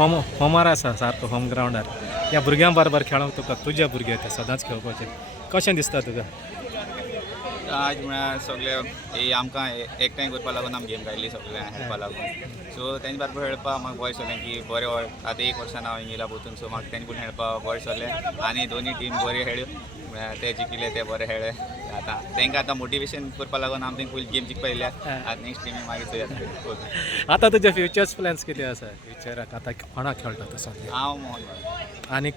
होमार आसा सारको होम ग्राउंडार ह्या भुरग्यां बरोबर खेळोंक तुका तुज्या भुरगे ते सदांच खेळपाचे कशें दिसता तुका आज म्हळ्यार सगळे ही आमकां एकठांय करपा लागून आमी गेम काडली सगळ्या खेळपा लागून सो तेंचे बरोबर खेळपाक म्हाका बरें दिसलें की बरें आतां एक वर्सान हांव हिंगा पोतून सो म्हाका तेंचे कडेन खेळपाक बरें दिसलें आनी दोनी टीम बरे खेळ्यो ते जिखले ते बरे खेळ्ळे आतां तांकां आतां मोटिवेशन करपा लागून आमी तांकां फूल गेम जिखपा येयल्या आतां नेक्स्ट टीमी मागीर चोया आतां तुजे फ्युचर्स प्लॅन्स कितें आसा फ्युचराक आतां कोणाक खेळटा तो सद्या हांव मोहन आनी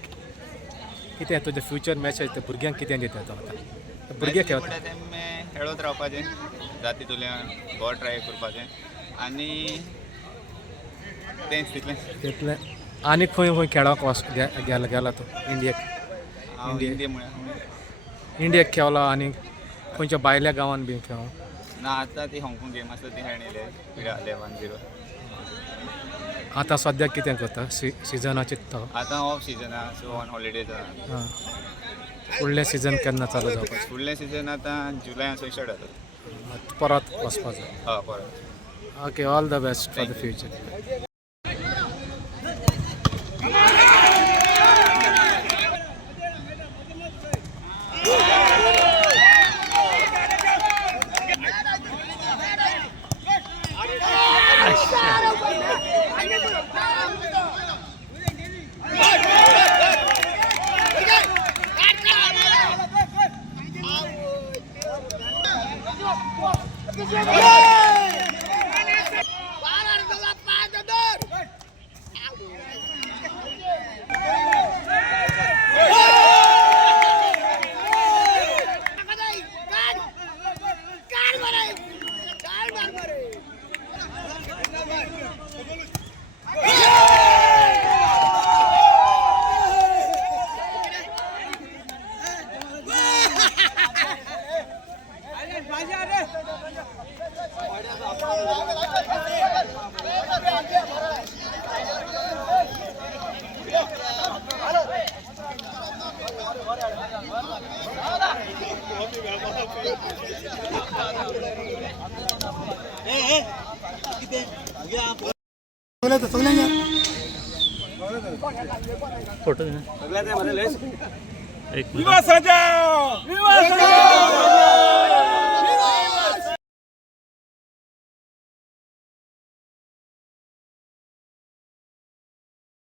कितें तुजें फ्युचर मॅसेज ते भुरग्यांक कितें दिता तो आतां भुरगे खेळटा तें खेळत रावपाचें जाता तितूंतलें बरें ट्राय करपाचें आनी तेंच तितलें आनी खंय खंय खेळोंक गेला तो इंडियेक हांव इंडिया म्हळ्यार इंडियेक खेळला आनी खंयच्या भायल्या गांवांत बी खेळो ना आतां ती हाँगकाँग गेम आसा ती खेळिल्ले 11-0 आतां सद्याक कितें करता सिजनाचे तो आतां ऑफ सीजन आहा सो ऑन हॉलिडेज आहा फुडलें सिजन केन्ना चालू जावपाचें फुडलें सीजन आतां जुलयान स्टार्ट जाता परत वचपाचो हय परत okay all the best for the future photo एक